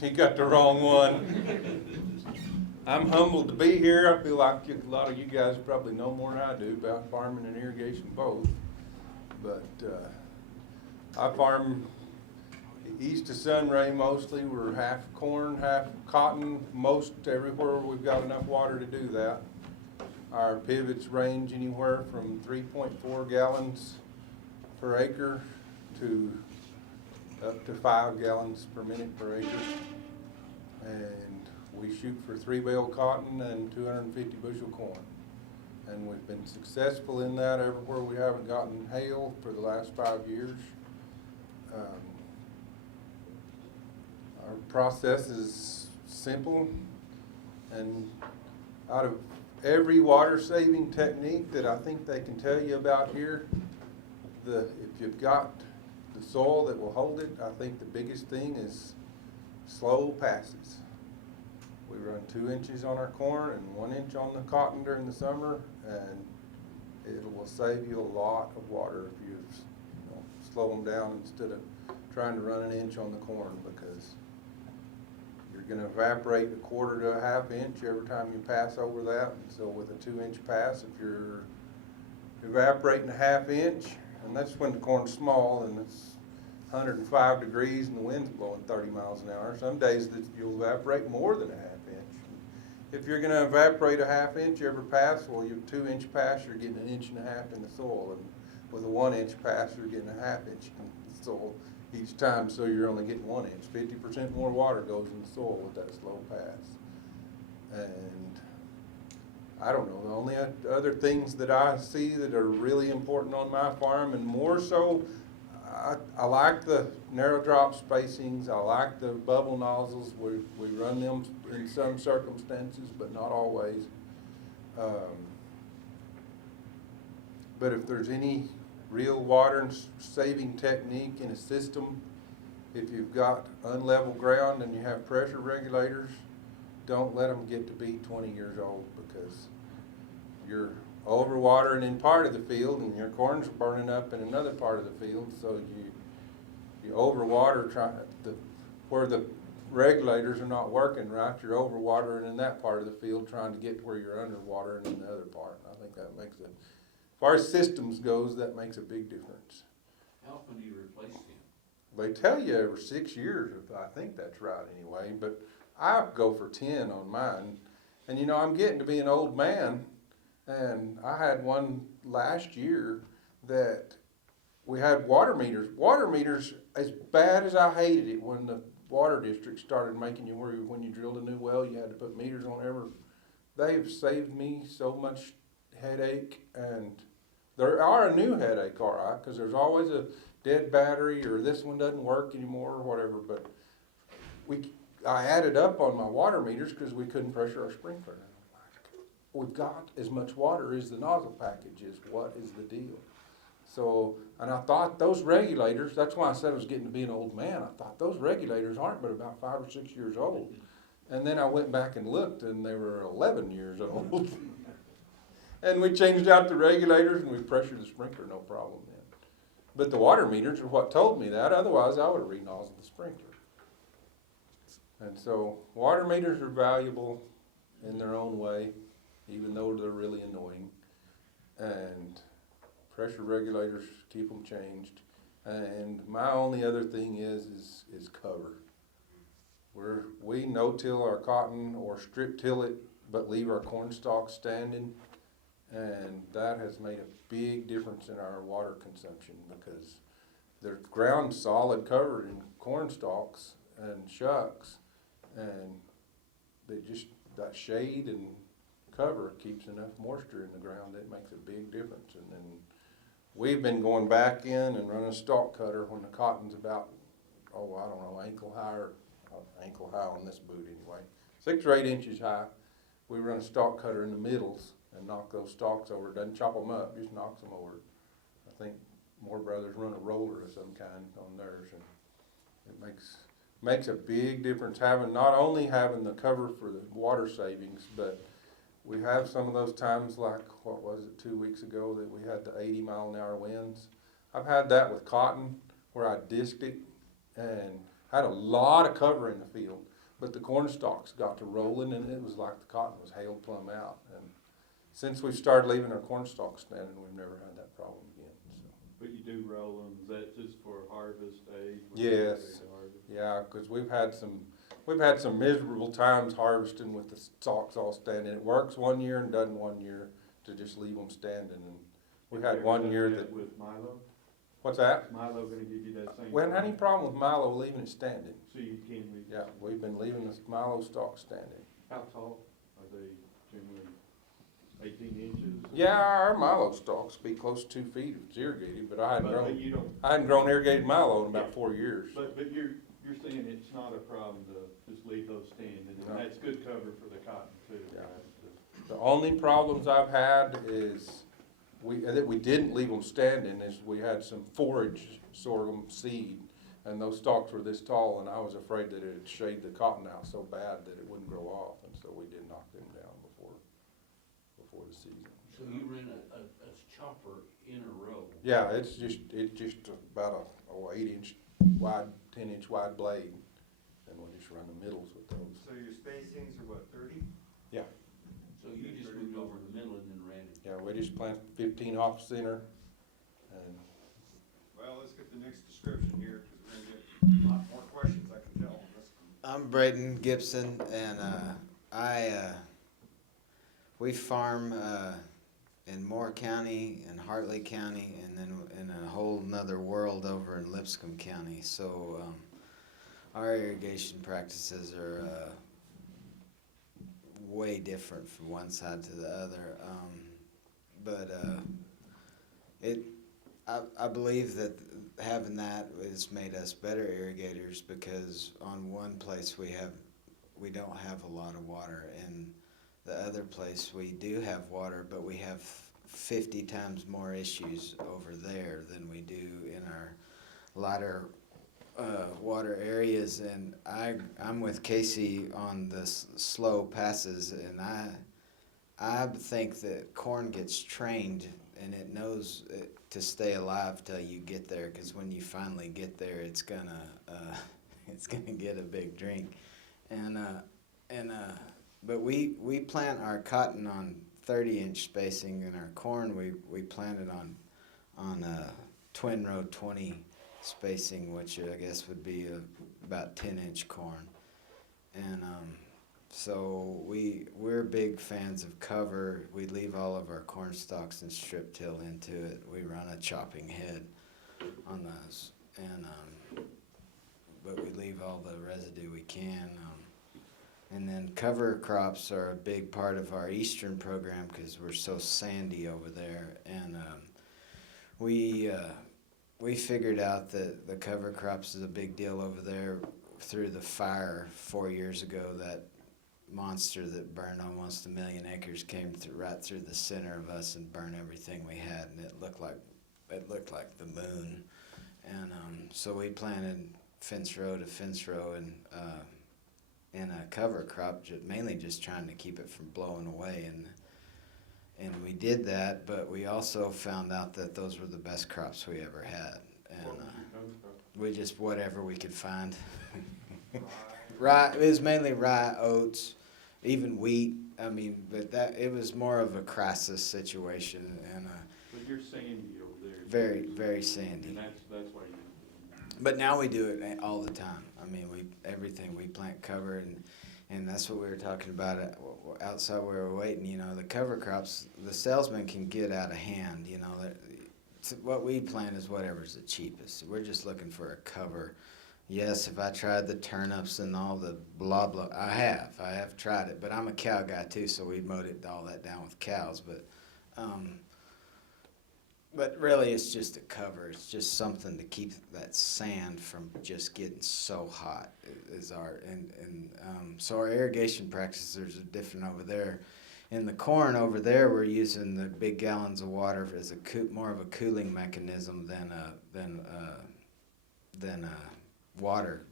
he got the wrong one. I'm humbled to be here. I feel like a lot of you guys probably know more than I do about farming and irrigation both. But I farm east of Sunray mostly. We're half corn, half cotton, most everywhere we've got enough water to do that. Our pivots range anywhere from 3.4 gallons per acre to up to 5 gallons per minute per acre. And we shoot for 3 bale cotton and 250 bushel corn. And we've been successful in that everywhere we haven't gotten hail for the last 5 years. Our process is simple, and out of every water saving technique that I think they can tell you about here, if you've got the soil that will hold it, I think the biggest thing is slow passes. We run 2 inches on our corn and 1 inch on the cotton during the summer, and it will save you a lot of water if you slow them down instead of trying to run 1 inch on the corn, because you're going to evaporate 1/4 to 1/2 inch every time you pass over that. And so with a 2 inch pass, if you're evaporating 1/2 inch, and that's when the corn's small and it's 105 degrees and the wind's blowing 30 miles an hour. Some days that you'll evaporate more than 1/2 inch. If you're going to evaporate 1/2 inch every pass, well, your 2 inch pass, you're getting 1.5 inches in the soil. And with a 1 inch pass, you're getting 1/2 inch in the soil each time, so you're only getting 1 inch. 50% more water goes in the soil with that slow pass. And I don't know, the only other things that I see that are really important on my farm, and more so, I like the narrow drop spacings. I like the bubble nozzles. We run them in some circumstances, but not always. But if there's any real water saving technique in a system, if you've got unlevel ground and you have pressure regulators, don't let them get to be 20 years old, because you're overwatering in part of the field and your corn's burning up in another part of the field, so you overwater where the regulators are not working right. You're overwatering in that part of the field trying to get to where you're underwatering in the other part. I think that makes it, as far as systems goes, that makes a big difference. How often do you replace them? They tell you every 6 years, if I think that's right anyway, but I go for 10 on mine. And you know, I'm getting to be an old man, and I had one last year that we had water meters. Water meters, as bad as I hated it when the water district started making you worry when you drilled a new well, you had to put meters on every. They've saved me so much headache, and there are a new headache, all right, because there's always a dead battery or this one doesn't work anymore or whatever. But I added up on my water meters because we couldn't pressure our sprinkler. We've got as much water as the nozzle package is. What is the deal? So, and I thought those regulators, that's why I said I was getting to be an old man. I thought those regulators aren't but about 5 or 6 years old. And then I went back and looked, and they were 11 years old. And we changed out the regulators and we pressured the sprinkler, no problem then. But the water meters are what told me that. Otherwise, I would have re-nozzled the sprinkler. And so water meters are valuable in their own way, even though they're really annoying. And pressure regulators, keep them changed. And my only other thing is cover. We no-till our cotton or strip till it, but leave our cornstalks standing. And that has made a big difference in our water consumption, because the ground's solid covered in cornstalks and shucks, and that shade and cover keeps enough moisture in the ground that it makes a big difference. And then we've been going back in and running a stalk cutter when the cotton's about, ankle high on this boot anyway, 6 or 8 inches high. We run a stalk cutter in the middles and knock those stalks over. It doesn't chop them up, just knocks them over. I think more brothers run a roller of some kind on theirs, and it makes a big difference not only having the cover for the water savings, but we have some of those times like, 2 weeks ago that we had the 80-mile-an-hour winds. I've had that with cotton where I disked it and had a lot of cover in the field, but the cornstalks got to rolling, and it was like the cotton was hailed plumb out. And since we've started leaving our cornstalks standing, we've never had that problem again. So. But you do roll them, is that just for harvest age? Yes. Yeah, because we've had some miserable times harvesting with the stalks all standing. It works one year and doesn't one year to just leave them standing. And we had one year that. With Milo? What's that? Is Milo gonna give you that same? We haven't had any problem with Milo leaving it standing. So you can leave? Yeah, we've been leaving the Milo stalk standing. How tall are they generally? 18 inches? Yeah, our Milo stalks be close to 2 feet if it's irrigated, but I hadn't grown irrigated Milo in about 4 years. But you're saying it's not a problem to just leave those standing, and No. that's good cover for the cotton too. Yeah. Right? The only problems I've had is that we didn't leave them standing is we had some forage sorghum seed, and those stalks were this tall, and I was afraid that it'd shade the cotton out so bad that it wouldn't grow off, and so we did knock them down before the season. So you ran a chopper in a row? Yeah, it's just about a 8-inch wide, 10-inch wide blade, and we just run the middles with those. So your spacings are what, 30? Yeah, So you just moved over the middle and then ran it? yeah, we just plant 15 off center, and Well, let's get the next description here, because we're gonna get a lot more questions, I can tell on this one. I'm Braden Gibson, and we farm in Moore County and Hartley County, and then in a whole nother world over in Lipscomb County. So our irrigation practices are way different from one side to the other. I believe that having that has made us better irrigators, because on one place we don't have a lot of water, and the other place we do have water, but we have 50 times more issues over there than we do in our lighter water areas. And I'm with Casey on the slow passes, and I think that corn gets trained and it knows to stay alive till you get there, because when you finally get there, it's gonna get a big drink. But we plant our cotton on 30-inch spacing, and our corn we planted on twin row 20 spacing, which I guess would be about 10-inch corn. And so we're big fans of cover. We leave all of our corn stalks and strip till into it. We run a chopping head on those, and but we leave all the residue we can. And then cover crops are a big part of our eastern program because we're so sandy over there. And we figured out that the cover crops is a big deal over there through the fire 4 years ago. That monster that burned almost 1 million acres came right through the center of us and burned everything we had, and it looked like the moon. And so we planted fence row to fence row, and a cover crop, mainly just trying to keep it from blowing away. And we did that, but we also found out that those were the best crops we ever had. And we just, whatever we could find. Rye, it was mainly rye, oats, even wheat. I mean, but it was more of a crisis situation. And But you're sandy over there. very, very sandy. And that's why you. But now we do it all the time. I mean, everything we plant cover, and that's what we were talking about outside. We were waiting. You know, the cover crops, the salesman can get out of hand. You know, what we plant is whatever's the cheapest. We're just looking for a cover. Yes, if I tried the turnips and all the blah blah, I have tried it. But I'm a cow guy too, so we mowed all that down with cows. But really, it's just a cover. It's just something to keep that sand from just getting so hot. So our irrigation practices are different over there. In the corn over there, we're using the big gallons of water as more of a cooling mechanism than water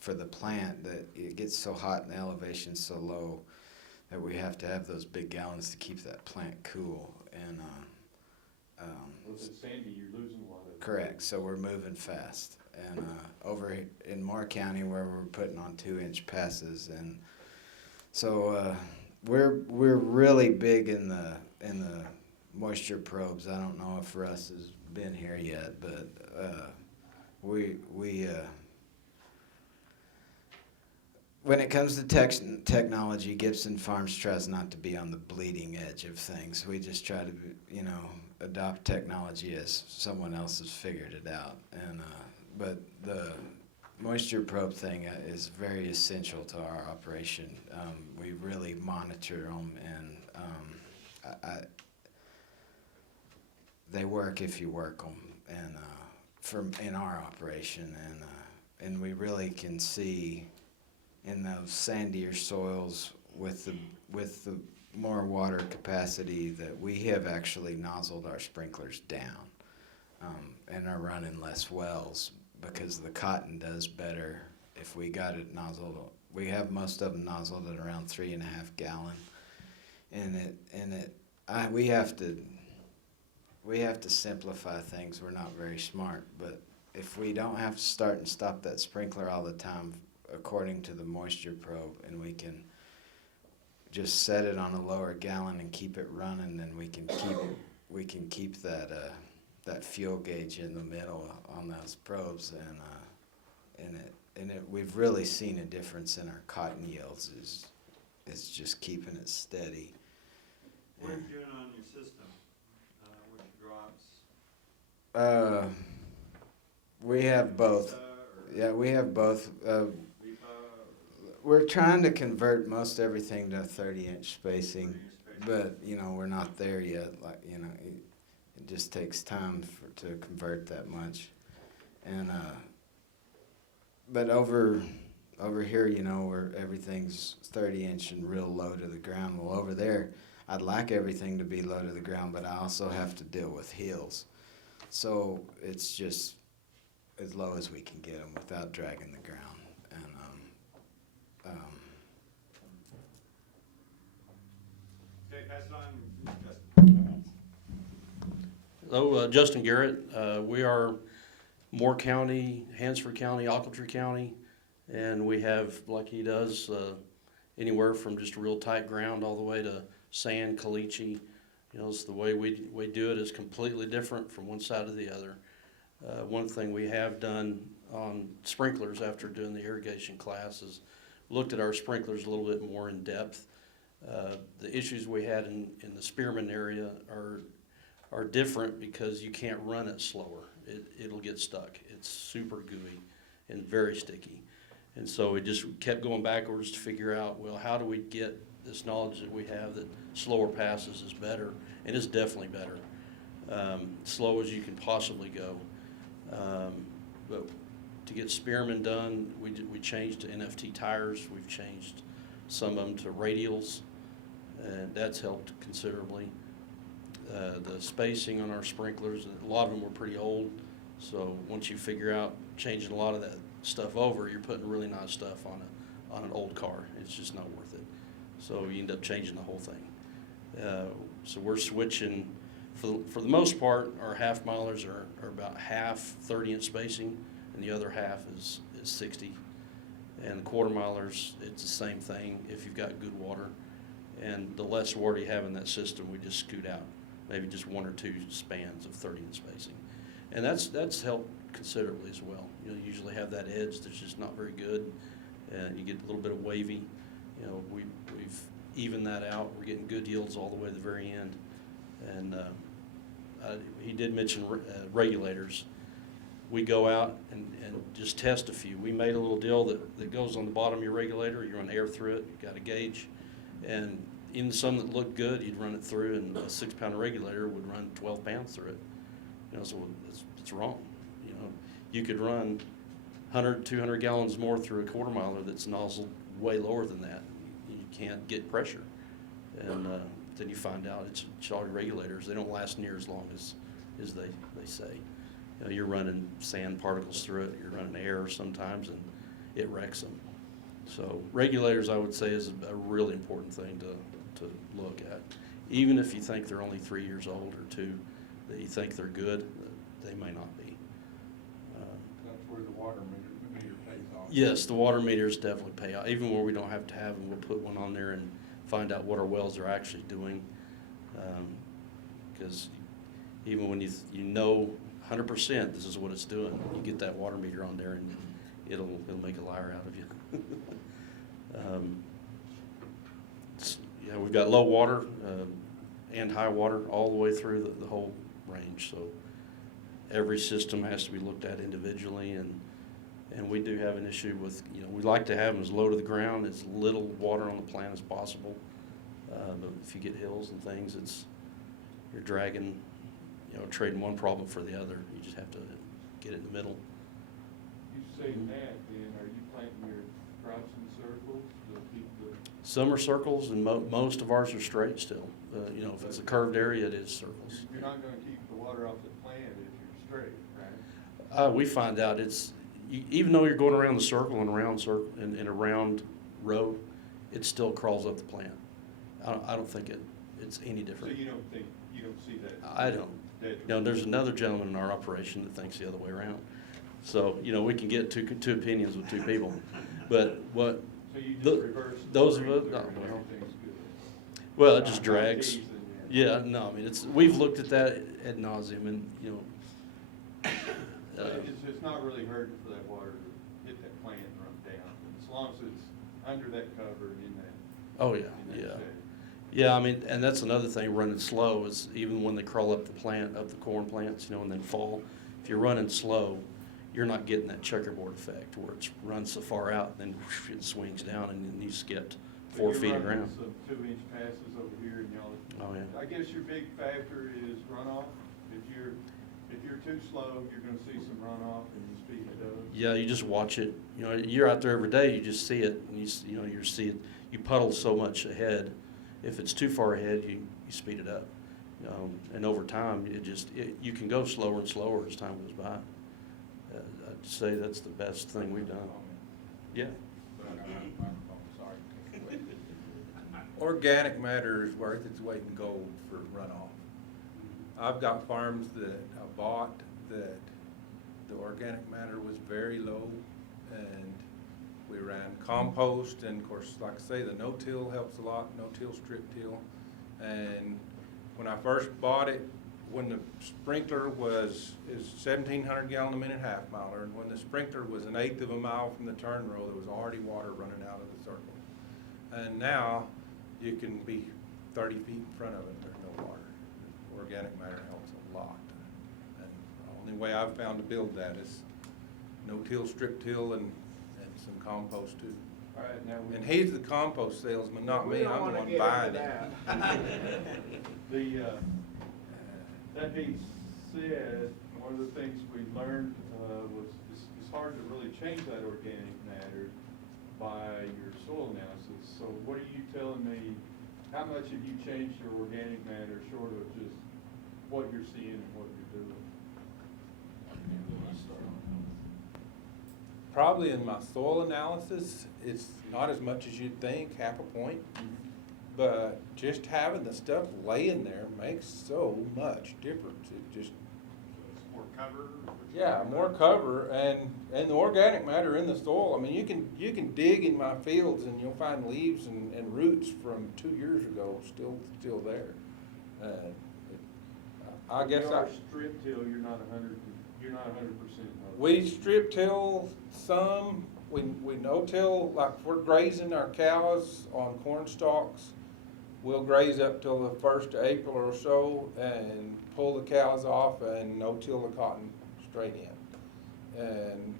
for the plant. That it gets so hot and the elevation's so low that we have to have those big gallons to keep that plant cool. And If it's sandy, you're losing a lot of. correct. So we're moving fast, and over in Moore County where we're putting on 2-inch passes, and so we're really big in the moisture probes. I don't know if Russ has been here yet, but when it comes to technology, Gibson Farms tries not to be on the bleeding edge of things. We just try to, adopt technology as someone else has figured it out. And but the moisture probe thing is very essential to our operation. We really monitor them, and they work if you work them, and in our operation, and we really can see in those sandier soils with the more water capacity that we have actually nozzled our sprinklers down, and are running less wells because the cotton does better if we got it nozzled. We have most of them nozzled at around 3.5 gallon, we have to simplify things. We're not very smart, but if we don't have to start and stop that sprinkler all the time according to the moisture probe, and we can just set it on a lower gallon and keep it running, then we can keep that fuel gauge in the middle on those probes, and we've really seen a difference in our cotton yields. Is just keeping it steady. What are you doing on your system? With your drops? We have both. Yeah, we have both. We're trying to convert most everything to 30-inch spacing, but we're not there yet. It just takes time to convert that much. And but over here, where everything's 30-inch and real low to the ground. Well, over there, I'd like everything to be low to the ground, but I also have to deal with hills. So it's just as low as we can get them without dragging the ground. And Okay, pass it on, Justin. Hello, Justin Garrett. We are Moore County, Hansford County, Ockaltree County, and we have, like he does, anywhere from just real tight ground all the way to sand, caliche. It's the way we do it is completely different from one side to the other. One thing we have done on sprinklers after doing the irrigation class is looked at our sprinklers a little bit more in depth. The issues we had in the Spearman area are different because you can't run it slower. It'll get stuck. It's super gooey and very sticky. And so we just kept going backwards to figure out, well, how do we get this knowledge that we have that slower passes is better, and it's definitely better. Slow as you can possibly go. But to get Spearman done, we changed to NFT tires. We've changed some of them to radials, and that's helped considerably. The spacing on our sprinklers, a lot of them were pretty old, so once you figure out changing a lot of that stuff over, you're putting really nice stuff on an old car. It's just not worth it. So you end up changing the whole thing. So we're switching. For the most part, our half milers are about half 30-inch spacing, and the other half is 60. And the quarter milers, it's the same thing if you've got good water. And the less water you have in that system, we just scoot out, maybe just 1 or 2 spans of 30-inch spacing. And that's helped considerably as well. You usually have that edge that's just not very good, and you get a little bit of wavy. We've evened that out. We're getting good yields all the way to the very end. And he did mention regulators. We go out and just test a few. We made a little deal that goes on the bottom of your regulator. You run air through it. You got a gauge, and even some that looked good, you'd run it through, and a 6-pound regulator would run 12 pounds through it. So it's wrong. You could run 100, 200 gallons more through a quarter miler that's nozzled way lower than that. You can't get pressure, and then you find out it's all your regulators. They don't last near as long as they say. You're running sand particles through it. You're running air sometimes, and it wrecks them. So regulators, I would say, is a really important thing to look at. Even if you think they're only 3 years old or 2, that you think they're good, they may not be. That's where the water meter pays off. Yes, the water meters definitely pay out. Even where we don't have to have them, we'll put one on there and find out what our wells are actually doing. Because even when you know 100% this is what it's doing, you get that water meter on there and it'll make a liar out of you. Yeah, we've got low water and high water all the way through the whole range. So every system has to be looked at individually, and we do have an issue with, we like to have them as low to the ground, as little water on the plant as possible. But if you get hills and things, you're dragging, trading one problem for the other. You just have to get it in the middle. You say that, then, are you planting your crops in circles to keep the? Some are circles, and most of ours are straight still. If it's a curved area, it is circles. You're not gonna keep the water off the plant if you're straight, right? We find out even though you're going around the circle and around circle in a round row, it still crawls up the plant. I don't think it's any So different. you don't see that? I don't. There's another gentleman in our operation that thinks the other way around. So, we can get two opinions with two people. But what, So you just the- reverse the those of sprinkler us- and no, well. everything's good? well, it just Not drags. teasing you. Yeah, no, I mean, we've looked at that ad nauseum, and, But it's not really hurting for that water to hit that plant and run down, as long as it's under that cover and in that, oh, yeah, in that yeah. shade. Yeah, I mean, and that's another thing, running slow is even when they crawl up the corn plants, and then fall, if you're running slow, you're not getting that checkerboard effect where it's run so far out, and then whoosh, it swings down and then you skipped 4 So feet you're of running ground. some 2-inch passes over here and y'all. Oh, yeah. I guess your big factor is runoff. If you're too slow, you're gonna see some runoff and you speed it up. Yeah, you just watch it. You're out there every day. You just see it, and you see it. You puddle so much ahead. If it's too far ahead, you speed it up. And over time, you can go slower and slower as time goes by. I'd say that's the best thing we've done. Yeah. Organic matter is worth its weight in gold for runoff. I've got farms that I bought that the organic matter was very low, and we ran compost, and of course, like I say, the no-till helps a lot, no-till strip till. And when I first bought it, when the sprinkler is 1,700 gallon a minute half miler, and when the sprinkler was 1/8 of a mile from the turn row, there was already water running out of the circle. And now you can be 30 feet in front of it, and there's no water. Organic matter helps a lot. And the only way I've found to build that is no-till, strip till, and some compost too. All right, now. And he's the compost salesman, not We me, don't I'm the wanna one get buying into it. That being said, one of the things we learned was it's hard to really change that organic matter by your soil analysis. So what are you telling me, how much have you changed your organic matter short of just what you're seeing and what you're doing? Probably in my soil analysis, it's not as much as you'd think, half a point. But just having the stuff laying there makes so much difference. It just, It's more cover? yeah, more cover and the organic matter in the soil. I mean, you can dig in my fields and you'll find leaves and roots from 2 years ago still there. I guess If you are strip till, you're not 100%. we strip till some, we no-till, like if we're grazing our cows on Cornstalks, we'll graze up till the 1st of April or so and pull the cows off and no-till the cotton straight in. And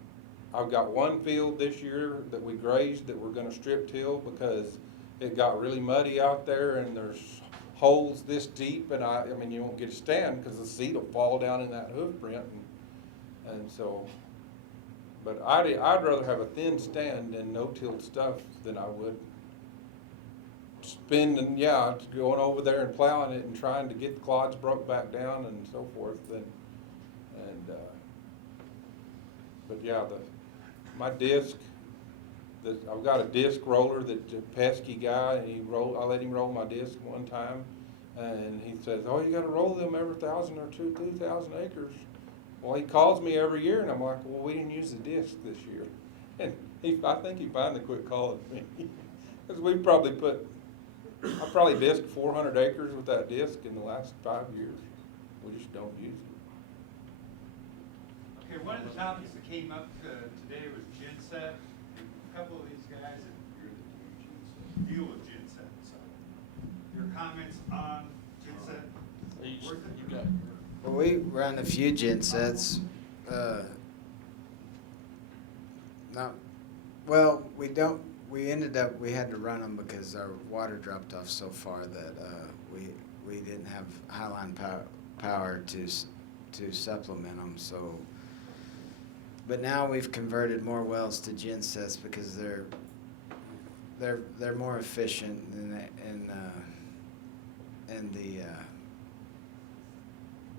I've got one field this year that we grazed that we're gonna strip till because it got really muddy out there and there's holes this deep, and I mean, you won't get a stand because the seed will fall down in that hoof print, and so, but I'd rather have a thin stand and no-till stuff than I would spending, going over there and plowing it and trying to get the clods broke back down and so forth, but yeah, my disc, I've got a disc roller that's a pesky guy, and I let him roll my disc one time, and he says, "Oh, you got to roll them every 1,000 or 2,000 acres." Well, he calls me every year, and I'm like, well, we didn't use the disc this year. And I think he finally quit calling me. Because I probably disced 400 acres with that disc in the last 5 years. We just don't use it. Okay, one of the topics that came up today was GenSet. A couple of these guys deal with GenSet. So, your comments on GenSet? Worth it? You got Well, we run a few GenSets. Not, well, we don't. We ended up, we had to run them because our water dropped off so far that we didn't have highline power to supplement them. So, but now we've converted more wells to GenSets because they're more efficient and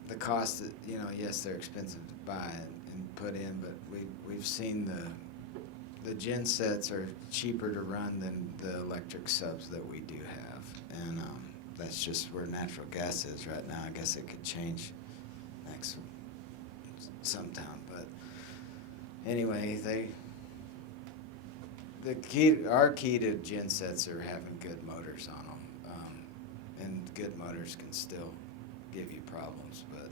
the cost that, you know, yes, they're expensive to buy and put in, but we've seen the GenSets are cheaper to run than the electric subs that we do have, and that's just where natural gas is right now. I guess it could change sometime, but anyway, our key to GenSets are having good motors on them, and good motors can still give you problems, but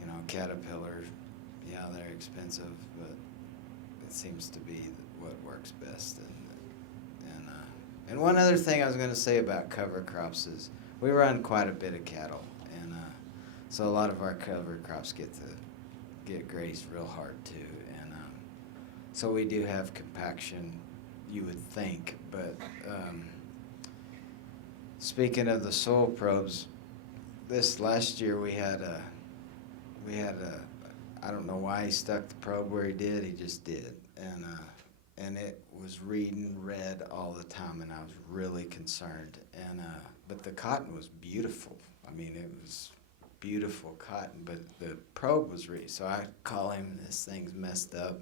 you know, Caterpillar, yeah, they're expensive, but it seems to be what works best. And one other thing I was going to say about cover crops is we run quite a bit of cattle, and so a lot of our cover crops get grazed real hard too, and so we do have compaction, you would think, but speaking of the soil probes, this last year we had a I don't know why he stuck the probe where he did. He just did, and it was reading red all the time, and I was really concerned. And but the cotton was beautiful. I mean, it was beautiful cotton, but the probe was reading. So I call him. This thing's messed up,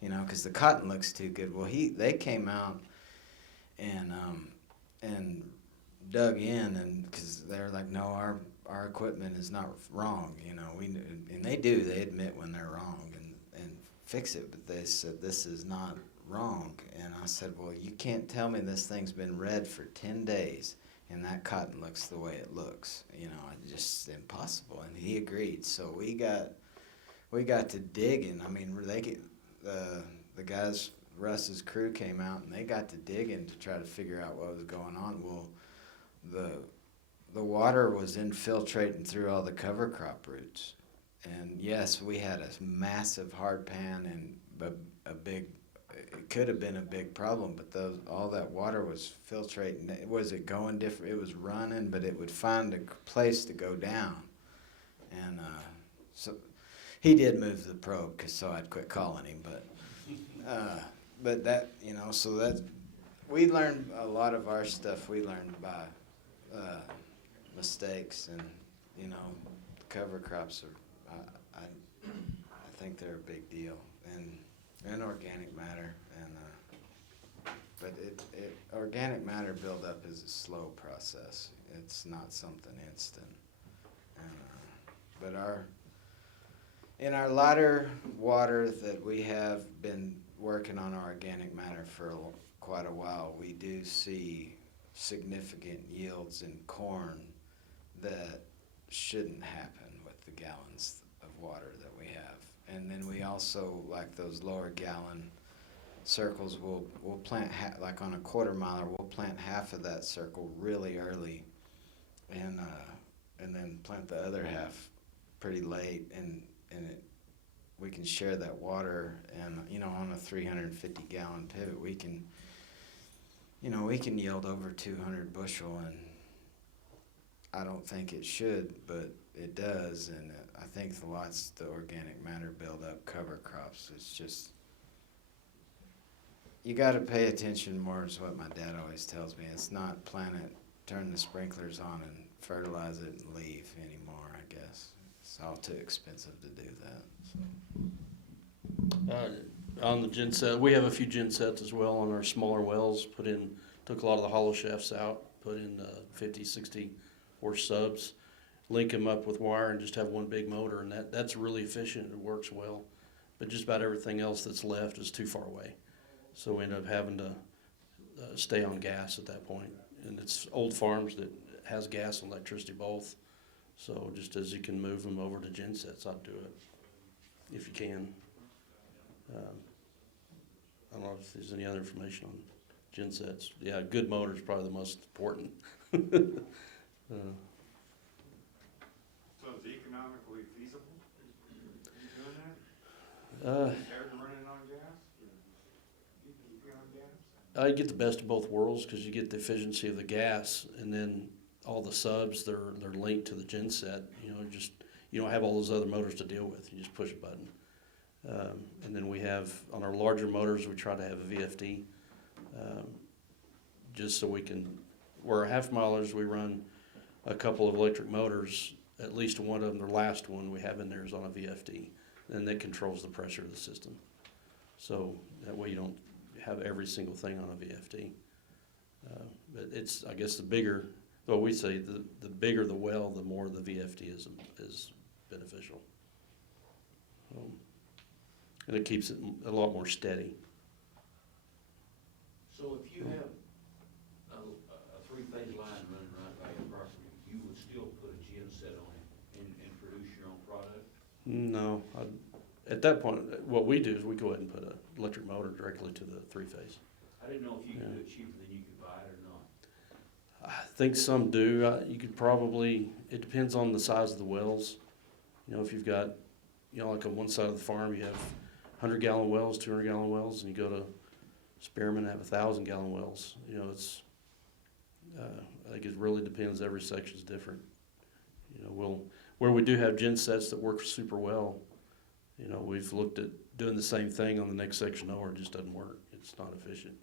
you know, because the cotton looks too good. Well, they came out and dug in, and because they're like, no, our equipment is not wrong, you know, and they admit when they're wrong and fix it, but they said this is not wrong, and I said, well, you can't tell me this thing's been red for 10 days and that cotton looks the way it looks, you know, it's just impossible, and he agreed. So we got to digging. I mean, the guys, Russ's crew came out and they got to digging to try to figure out what was going on. Well, the water was infiltrating through all the cover crop roots. And yes, we had a massive hard pan and it could have been a big problem, but all that water was filtrating. Was it going different? It was running, but it would find a place to go down. And so he did move the probe, so I'd quit calling him. But that, you know, so that we learned a lot of our stuff. We learned by mistakes, and you know, cover crops are. I think they're a big deal, and organic matter, but organic matter buildup is a slow process. It's not something instant, but in our lighter water that we have been working on our organic matter for quite a while, we do see significant yields in corn that shouldn't happen with the gallons of water that we have. And then we also, like those lower gallon circles, we'll plant, like on a quarter miler, we'll plant half of that circle really early, and then plant the other half pretty late, and we can share that water, and you know, on a 350 gallon pivot, we can yield over 200 bushel, and I don't think it should, but it does, and I think the organic matter buildup cover crops. It's just, you got to pay attention more, is what my dad always tells me. It's not plant it, turn the sprinklers on and fertilize it and leave anymore, I guess. It's all too expensive to do that. So. On the GenSet, we have a few GenSets as well on our smaller wells. Took a lot of the hollow shafts out, put in 50, 60 horse subs. link them up with wire and just have one big motor, and that's really efficient. It works well. But just about everything else that's left is too far away. So we end up having to stay on gas at that point. And it's old farms that has gas and electricity both. So just as you can move them over to GenSets, I'd do it if you can. I don't know if there's any other information on GenSets. Yeah, good motor is probably the most important. So it's economically feasible, doing that? Uh, Compared to running on gas? Or keeping on gas? I get the best of both worlds because you get the efficiency of the gas, and then all the subs they're linked to the GenSet. You know, just you don't have all those other motors to deal with. You just push a button, and then we have on our larger motors we try to have a VFD, just so we can. Where our half milers we run a couple of electric motors. At least one of them, the last one we have in there is on a VFD, and that controls the pressure of the system. So that way you don't have every single thing on a VFD. But it's, I guess, the bigger, well, we say the bigger the well, the more the VFD is beneficial. And it keeps it a lot more steady. So if you have a three-phase line running right by your property, you would still put a GenSet on it and produce your own product? No, at that point, what we do is we go ahead and put an electric motor directly to the three-phase. I didn't know if you could Yeah. do it cheaper than you could buy it or not. I think some do. You could probably, it depends on the size of the wells. You know, if you've got, you know, like on one side of the farm, you have 100-gallon wells, 200-gallon wells, and you go to Spearman and have 1,000-gallon wells. You know, it's, I think it really depends. Every section's different. You know, where we do have GenSets that work super well, you know, we've looked at doing the same thing on the next section over. It just doesn't work. It's not efficient.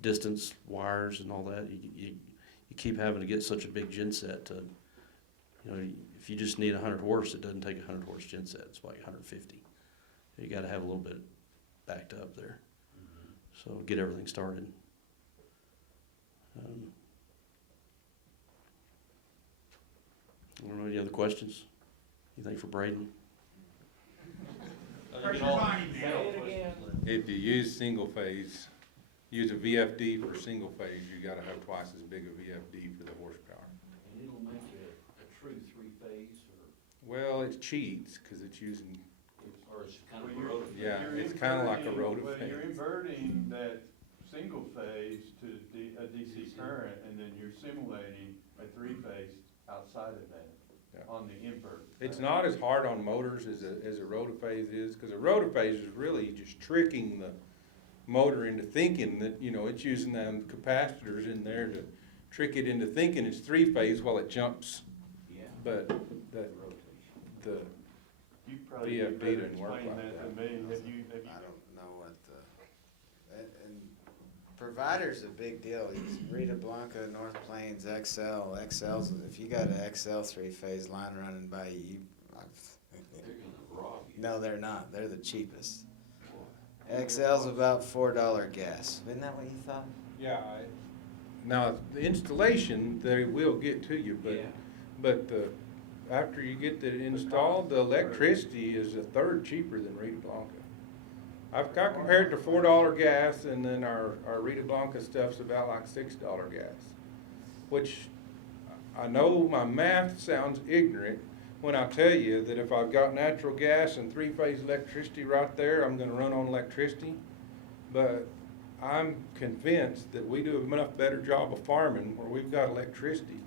Distance, wires, and all that. You keep having to get such a big GenSet to, you know, if you just need 100 horse, it doesn't take a 100 horse GenSet. It's like 150. You got to have a little bit backed up there. So get everything started. I don't know, any other questions? Anything for Braden? Pressure's on you, man. If you use single phase, use a VFD for single phase, you gotta have twice as big a VFD for the horsepower. And it'll make it a true three-phase Well, it cheats, cause it's using, or it's kind of Well, you're- rotating? yeah, You're it's kinda like a inverting- rotor Well, you're phase. inverting that single phase to a DC current, and then you're simulating a three-phase outside of that Yeah. on the invert. It's not as hard on motors as a rotophase is, cause a rotophase is really just tricking the motor into thinking that, you know, it's using them capacitors in there to trick it into thinking it's three-phase while it jumps. Yeah. But the You probably VFD better didn't work explain like that to that. me. Have you? I don't know what and provider's a big deal. Rita Blanca, North Plains, XL's, if you got an XL three-phase line running by you, They're gonna rob you. no, they're not. They're the cheapest. XL's about $4 gas. Isn't that what you thought? Yeah, now, the installation, they will get to you, Yeah. but after you get it installed, the electricity is a third cheaper than Rita Blanca. I've got compared to $4 gas, and then our Rita Blanca stuff's about like $6 gas, which I know my math sounds ignorant when I tell you that if I've got natural gas and three-phase electricity right there, I'm gonna run on electricity. But I'm convinced that we do a much better job of farming where we've got electricity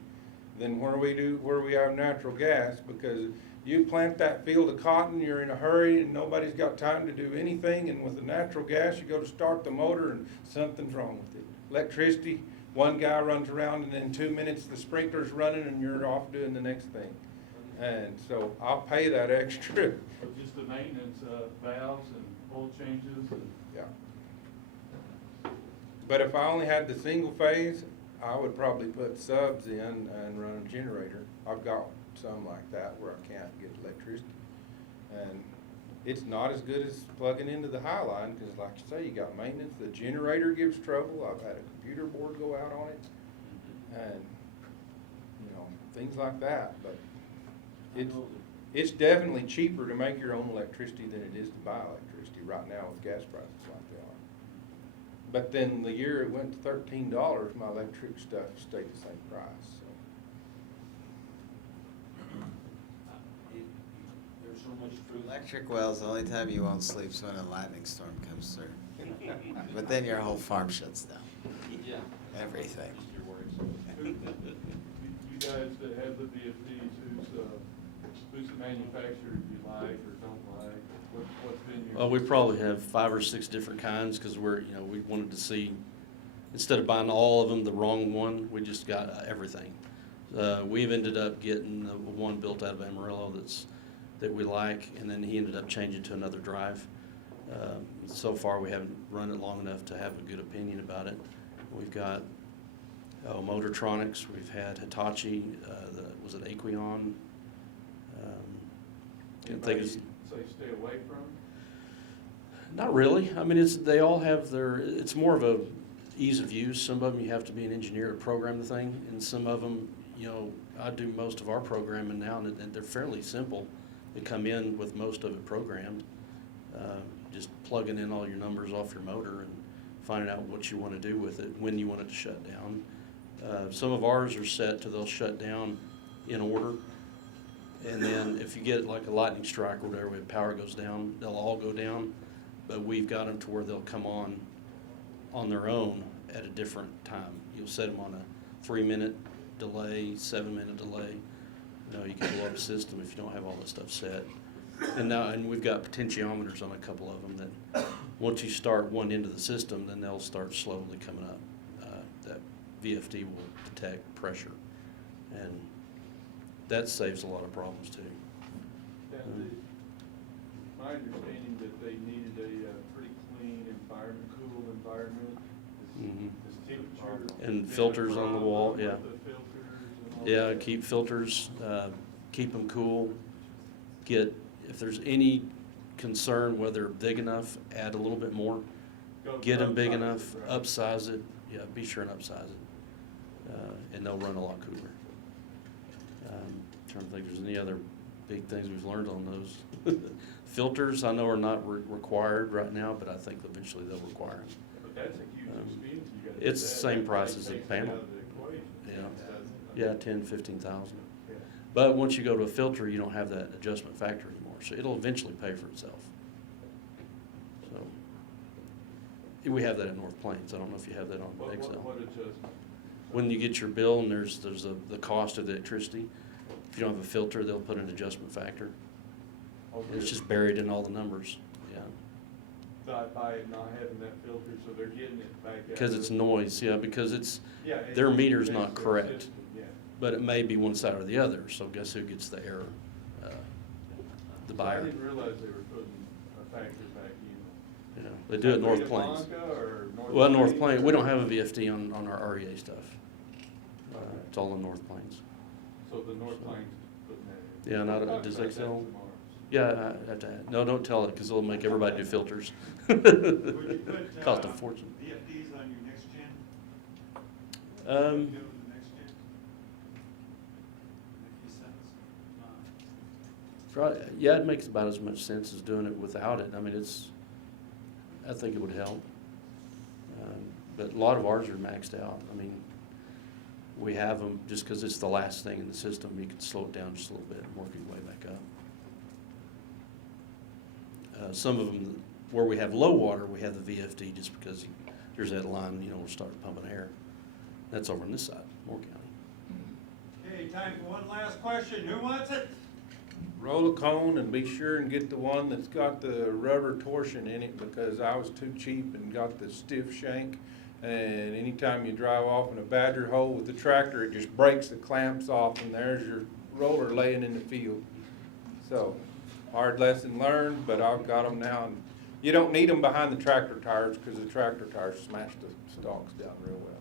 than where we have natural gas, because you plant that field of cotton, you're in a hurry and nobody's got time to do anything, and with the natural gas, you go to start the motor and something's wrong with it. Electricity, one guy runs around and in 2 minutes the sprinkler's running and you're off doing the next thing. And so I'll pay that extra. Or just the maintenance, valves and oil changes and. Yeah. But if I only had the single phase, I would probably put subs in and run a generator. I've got some like that where I can't get electricity. And it's not as good as plugging into the high line, because like you say, you got maintenance, the generator gives trouble, I've had a computer board go out on it, and, you know, things like that. But It's definitely cheaper to make your own electricity than it is to buy electricity right now with gas prices like they are. But then the year it went to $13, my electric stuff stayed the same price, so. There's so much truth. Electric well's the only time you won't sleep is when a lightning storm comes through. But then your whole farm shuts down. Yeah. Everything. Your words. You guys that have the VFDs, who's the manufacturer you like or don't like? What's been your? We probably have 5 or 6 different kinds, because we wanted to see, instead of buying all of them, the wrong one, we just got everything. We've ended up getting the one built out of Amarillo that we like, and then he ended up changing to another drive. So far, we haven't run it long enough to have a good opinion about it. We've got Motortronics, we've had Hitachi, was it Aquion? Can't think of. Say stay away from? Not really. I mean, they all have it's more of a ease of use. Some of them you have to be an engineer to program the thing, and some of them, I do most of our programming now, and they're fairly simple. They come in with most of it programmed. Just plugging in all your numbers off your motor and finding out what you want to do with it, when you want it to shut down. Some of ours are set to they'll shut down in order. And then if you get like a lightning strike or whatever, when power goes down, they'll all go down. But we've got them to where they'll come on their own at a different time. You'll set them on a 3-minute delay, 7-minute delay. You can blow up a system if you don't have all this stuff set. And we've got potentiometers on a couple of them that once you start one into the system, then they'll start slowly coming up. That VFD will detect pressure, and that saves a lot of problems too. My understanding that they needed a pretty clean environment, cool environment. Mhm. Is temperature And filters on the wall, with yeah. the filters and all Yeah, that? keep filters, keep them cool. If there's any concern whether big enough, add a little bit more. Go Get them big upsize it, enough, right. upsize it. Yeah, be sure and upsize it. And they'll run a lot cooler. Trying to think if there's any other big things we've learned on those. Filters, I know are not required right now, but I think eventually they'll require them. But that's a huge expense. You gotta do it's the that. same That price as a takes it panel. out of the equation, Yeah. doesn't it? Yeah, 10,000-15,000. Yeah. But once you go to a filter, you don't have that adjustment factor anymore, so it'll eventually pay for itself. So, we have that at North Plains. I don't know if you have that on What Excel. adjustment? When you get your bill and there's the cost of the electricity, if you don't have a filter, they'll put an adjustment factor. Okay. It's just buried in all the numbers, yeah. By it not having that filter, so they're getting it back out. Because it's noise, yeah, because Yeah, their it's- meter's it's not their correct. system, yeah. but it may be one side or the other, so guess who gets the error? The I buyer. didn't realize they were putting a factor back in. Yeah, they do it at North Rita Plains. Blanca or North Well, North Plains? Plains, we don't have a VFD on our REA stuff. It's all in North Plains. So the North Plains putting that in. Yeah, not, We'll talk does about that Excel? tomorrow. Yeah, I have to, no, don't tell it, because it'll make everybody do filters. Would you put, Cost a fortune. VFDs on your next gen? Um, Doing the next gen? Make any sense? right, yeah, it makes about as much sense as doing it without it. I mean, I think it would help. But a lot of ours are maxed out. I mean, we have them just because it's the last thing in the system. You can slow it down just a little bit and work your way back up. Some of them, where we have low water, we have the VFD just because there's that line, we'll start pumping air. That's over on this side, Moore County. Okay, time for one last question. Who wants it? Roll a cone and be sure and get the one that's got the rubber torsion in it, because I was too cheap and got the stiff shank. And anytime you drive off in a badger hole with the tractor, it just breaks the clamps off, and there's your roller laying in the field. So, hard lesson learned, but I've got them now. And you don't need them behind the tractor tires, because the tractor tires smash the stalks down real well.